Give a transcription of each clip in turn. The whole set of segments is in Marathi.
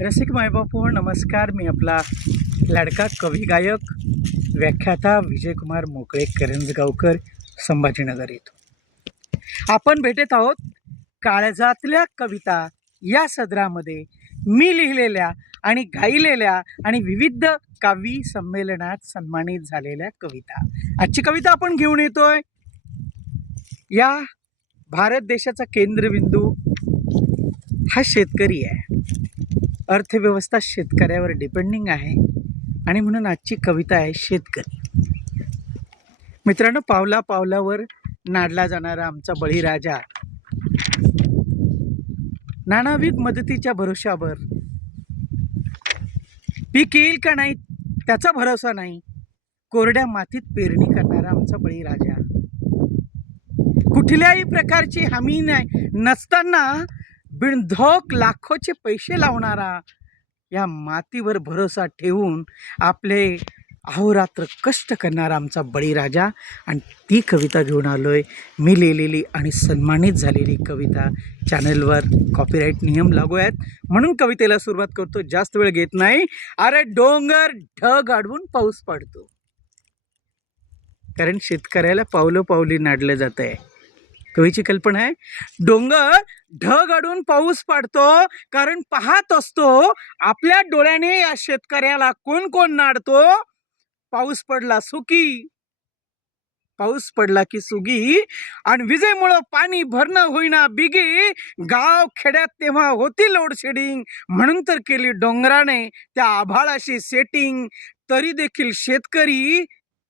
रसिक मायबापू नमस्कार. मी आपला लाडका कवी गायक व्याख्याता विजयकुमार मोकळे करंजगावकर, संभाजीनगर येतो. आपण भेटत आहोत काळजातल्या कविता या सदरामध्ये मी लिहिलेल्या आणि गायलेल्या आणि विविध काव्य संमेलनात सन्मानित झालेल्या कविता. आजची कविता आपण घेऊन येतोय. या भारत देशाचा केंद्रबिंदू हा शेतकरी आहे. अर्थव्यवस्था शेतकऱ्यावर डिपेंडिंग आहे आणि म्हणून आजची कविता आहे शेतकरी. मित्रांनो, पावला पावलावर नाडला जाणारा आमचा बळीराजा नानाविध मदतीच्या भरोशावर, पीक येईल का नाही त्याचा भरोसा नाही, कोरड्या मातीत पेरणी करणारा आमचा बळीराजा, कुठल्याही प्रकारची हमी नाही नसताना बिनधोक लाखोचे पैसे लावणारा, या मातीवर भरोसा ठेवून आपले अहोरात्र कष्ट करणारा आमचा बळीराजा. आणि ती कविता घेऊन आलोय. मी लिहिलेली आणि सन्मानित झालेली कविता. चॅनलवर कॉपीराईट नियम लागू आहेत म्हणून कवितेला सुरुवात करतो, जास्त वेळ घेत नाही. अरे डोंगर ढग अडवून पाऊस पडतो, कारण शेतकऱ्याला पावलं पावली नाडलं जात आहे. कवीची कल्पना आहे, डोंगर ढग अडून पाऊस पडतो, कारण पाहत असतो आपल्या डोळ्याने या शेतकऱ्याला कोण कोण नाडतो. पाऊस पडला सुकी, पाऊस पडला की सुगी, आणि विजेमुळं पाणी भरणं होईना बिगी, गाव खेड्यात तेव्हा होती लोडशेडिंग, म्हणून तर केली डोंगराने त्या आभाळाशी सेटिंग. तरी देखील शेतकरी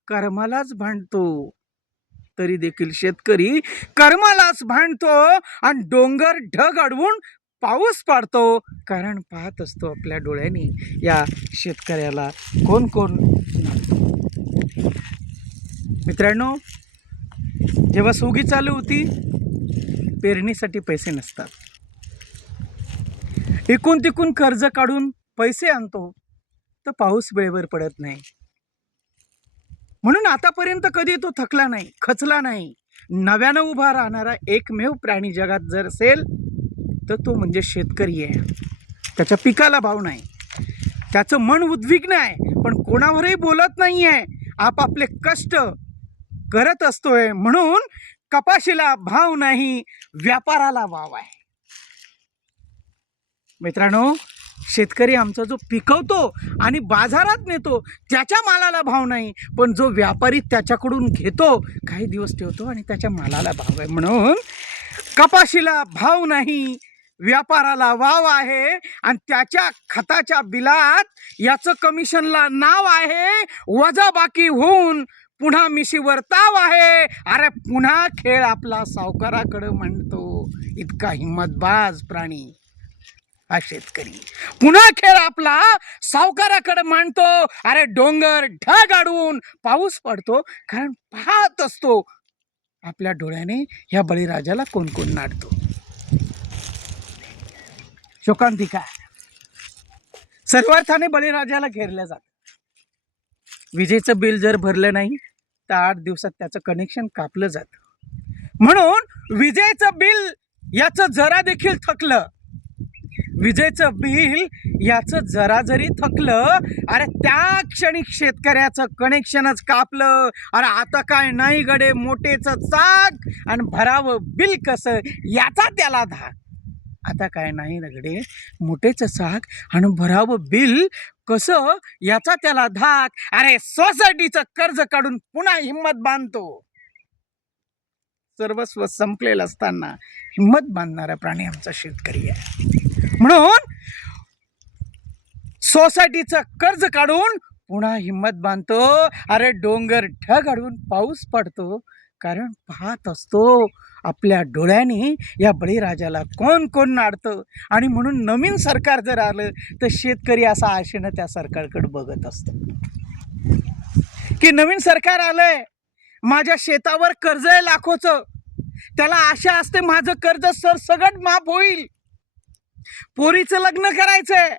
कर्मालाच भांडतो, तरी देखील शेतकरी कर्मालाच भांडतो, आणि डोंगर ढग अडवून पाऊस पडतो, कारण पाहत असतो आपल्या डोळ्यांनी या शेतकऱ्याला कोण कोण नाडतो. मित्रांनो, जेव्हा सुगी चालू होती पेरणीसाठी पैसे नसतात, इकून तिकून कर्ज काढून पैसे आणतो तर पाऊस वेळेवर पडत नाही. म्हणून आतापर्यंत कधी तो थकला नाही, खचला नाही. नव्यानं उभा राहणारा एकमेव प्राणी जगात जर असेल तर तो म्हणजे शेतकरी आहे. त्याच्या पिकाला भाव नाही, त्याचं मन उद्विग्न आहे, पण कोणावरही बोलत नाही आहे, आपापले कष्ट करत असतोय. म्हणून कपाशीला भाव नाही, व्यापाराला भाव आहे. मित्रांनो, शेतकरी आमचा जो पिकवतो आणि बाजारात नेतो त्याच्या मालाला भाव नाही, पण जो व्यापारी त्याच्याकडून घेतो काही दिवस ठेवतो आणि त्याच्या मालाला भाव आहे. म्हणून कपाशीला भाव नाही, व्यापाराला भाव आहे, आणि त्याच्या खताच्या बिलात याचं कमिशनला नाव आहे. वजा बाकी होऊन पुन्हा मिशीवर ताव आहे. अरे पुन्हा खेळ आपला सावकाराकडे म्हणतो, इतका हिंमतबाज प्राणी हा शेतकरी. पुन्हा खेळ आपला सावकाराकडे मांडतो. अरे डोंगर ढग अडवून पाऊस पडतो, कारण पाहत असतो आपल्या डोळ्याने ह्या बळीराजाला कोण कोण नाडतो. शोकांतिका सर्वार्थाने बळीराजाला घेरल्या जात. विजेचं बिल जर भरलं नाही तर 8 दिवसात त्याचं कनेक्शन कापलं जातं. म्हणून विजेचं बिल याचं जरा देखील थकलं, विजेचं बिल याचं जरा जरी थकलं, अरे त्या क्षणी शेतकऱ्याचं कनेक्शनच कापलं. अरे आता काय नाही गडे मोठेचं चाक, आणि भरावं बिल कसं याचा त्याला धाक. आता काय नाही गडे मोठेचं चाक आणि भरावं बिल कसं याचा त्याला धाक. अरे सोसायटीचं कर्ज काढून पुन्हा हिंमत बांधतो. सर्वस्व संपलेलं असताना हिंमत बांधणारा प्राणी आमचा शेतकरी आहे. म्हणून सोसायटीचं कर्ज काढून पुन्हा हिंमत बांधतो. अरे डोंगर ढग अडवून पाऊस पडतो, कारण पाहत असतो आपल्या डोळ्याने या बळीराजाला कोण कोण नाडतं. आणि म्हणून नवीन सरकार जर आलं तर शेतकरी असा आशेनं त्या सरकारकडे बघत असतो की नवीन सरकार आलंय, माझ्या शेतावर कर्ज आहे लाखोचं, त्याला आशा असते माझं कर्ज सरसगट माफ होईल, पोरीचं लग्न करायचंय,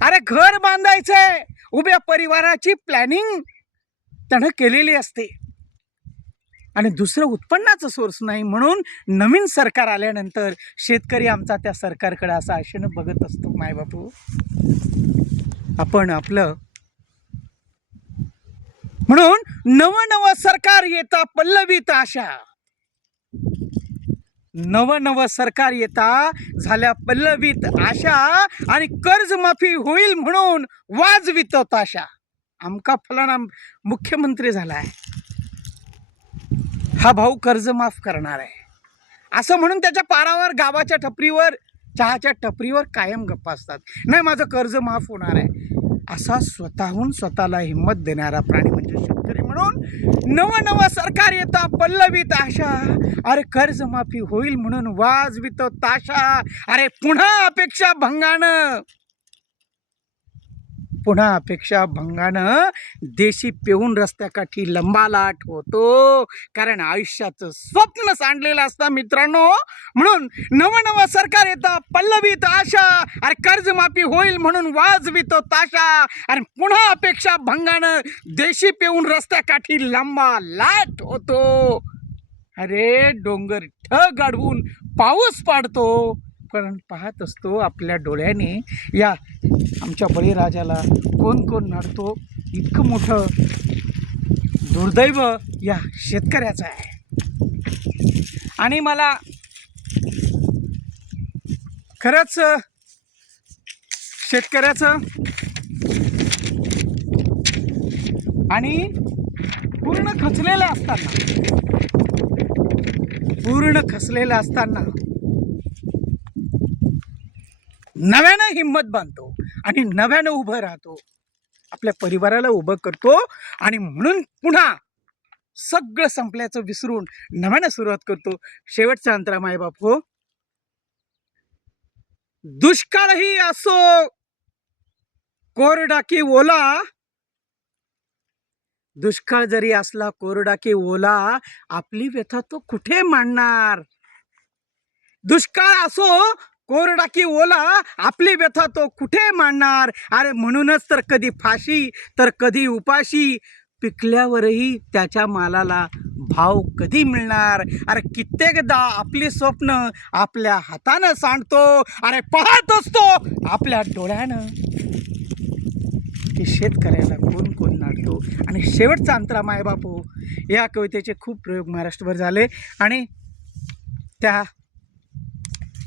अरे घर बांधायचंय, उभ्या परिवाराची प्लॅनिंग त्यानं केलेली असते. आणि दुसरं उत्पन्नाचं सोर्स नाही. म्हणून नवीन सरकार आल्यानंतर शेतकरी आमचा त्या सरकारकडे असा आशेनं बघत असतो. मायबापू, आपण आपलं म्हणून नवं सरकार येता पल्लवीत आशा, नवं सरकार येता झाल्या पल्लवीत आशा, आणि कर्जमाफी होईल म्हणून वाजवित ताशा. आमका फलाना मुख्यमंत्री झालाय, हा भाऊ कर्ज माफ करणार आहे असं म्हणून त्याच्या पारावर, गावाच्या टपरीवर, चहाच्या टपरीवर कायम गप्पा असतात. नाही, माझं कर्ज माफ होणार आहे असा स्वतःहून स्वतःला हिंमत देणारा प्राणी म्हणजे शेतकरी. म्हणून नवं सरकार येता पल्लवीत आशा, अरे कर्जमाफी होईल म्हणून वाजवित ताशा. अरे पुन्हा अपेक्षा भंगानं, पुन्हा अपेक्षा भंगानं देशी पेऊन रस्त्याकाठी लंबालाट होतो. कारण आयुष्याचं स्वप्न सांडलेलं असतं मित्रांनो. म्हणून नवं सरकार येतं पल्लवीत आशा, अरे कर्जमाफी होईल म्हणून वाजवितो ताशा. आणि पुन्हा अपेक्षा भंगानं देशी पेऊन रस्त्याकाठी लंबालाट होतो. अरे डोंगर ढग अडवून पाऊस पाडतो, पण पाहत असतो आपल्या डोळ्याने या आमच्या बळीराजाला कोण कोण नाडतो. इतकं मोठं दुर्दैव या शेतकऱ्याचं आहे. आणि मला खरंच शेतकऱ्याचं आणि पूर्ण खचलेलं असताना नव्यानं हिंमत बांधतो आणि नव्यानं उभं राहतो, आपल्या परिवाराला उभं करतो. आणि म्हणून पुन्हा सगळं संपल्याचं विसरून नव्यानं सुरुवात करतो. शेवटचा अंतरा मायबाप हो, दुष्काळही असो कोरडा की ओला, दुष्काळ जरी असला कोरडा की ओला, आपली व्यथा तो कुठे मांडणार. दुष्काळ असो कोरडा की ओला, आपली व्यथा तो कुठे मांडणार. अरे म्हणूनच तर कधी फाशी तर कधी उपाशी, पिकल्यावरही त्याच्या मालाला भाव कधी मिळणार. अरे कित्येकदा आपली स्वप्न आपल्या हातानं सांडतो, अरे पाहत असतो आपल्या डोळ्यानं की शेतकऱ्याला कोण कोण नाडतो. आणि शेवटचा अंतरा मायबापू, या कवितेचे खूप प्रयोग महाराष्ट्रभर झाले आणि त्या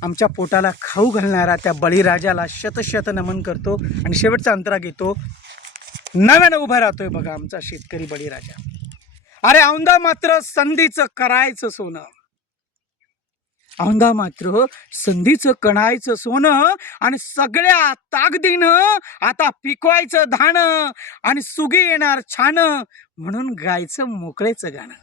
आमच्या पोटाला खाऊ घालणारा त्या बळीराजाला शतशत नमन करतो. आणि शेवटचा अंतरा घेतो. नव्यानं उभा राहतोय बघा आमचा शेतकरी बळीराजा. अरे औंधा मात्र संधीचं करायचं सोनं, औंधा मात्र संधीचं कणायचं सोनं, आणि सगळ्या ताकदीनं आता पिकवायचं धानं, आणि सुगी येणार छान म्हणून गायचं मोकळेचं गाणं.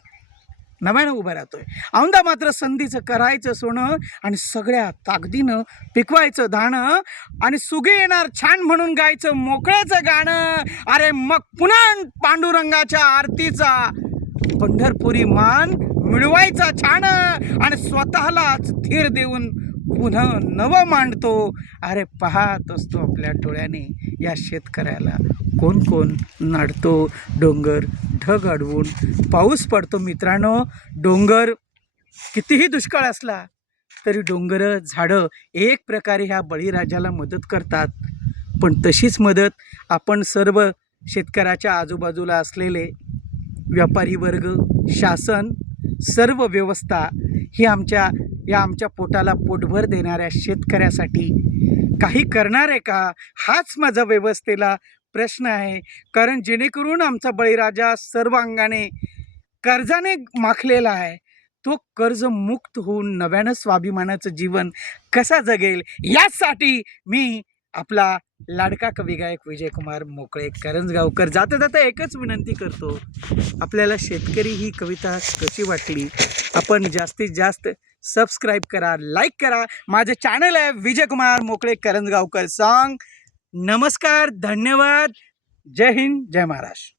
नव्यानं उभं राहतोय. औंधा मात्र संधीचं करायचं सोनं, आणि सगळ्या ताकदीनं पिकवायचं धानं, आणि सुगी येणार छान म्हणून गायचं मोकळेचं गाणं. अरे मग पुन्हा पांडुरंगाच्या आरतीचा पंढरपुरी मान मिळवायचा छान, आणि स्वतःलाच धीर देऊन पुन्हा नवं मांडतो. अरे पाहत असतो आपल्या डोळ्याने या शेतकऱ्याला कोण कोण नाडतो. डोंगर ढग अडवून पाऊस पडतो. मित्रांनो, डोंगर कितीही दुष्काळ असला तरी डोंगर झाडं एक प्रकारे ह्या बळीराजाला मदत करतात. पण तशीच मदत आपण सर्व शेतकऱ्याच्या आजूबाजूला असलेले व्यापारी वर्ग, शासन, सर्व व्यवस्था ही आमच्या पोटाला पोटभर देणाऱ्या शेतकऱ्यासाठी काही करणार आहे का, हाच माझा व्यवस्थेला प्रश्न आहे. कारण जेणेकरून आमचा बळीराजा सर्व अंगाने कर्जाने माखलेला आहे, तो कर्जमुक्त होऊन नव्यानं स्वाभिमानाचं जीवन कसा जगेल, यासाठी मी आपला लाडका कवी गायक विजयकुमार मोकळे करंजगावकर जाता जाता एकच विनंती करतो, आपल्याला शेतकरी ही कविता कशी वाटली, आपण जास्तीत जास्त सबस्क्राईब करा, लाईक करा. माझं चॅनल आहे विजयकुमार मोकळे करंजगावकर सॉन्ग. नमस्कार, धन्यवाद, जय हिंद, जय महाराष्ट्र.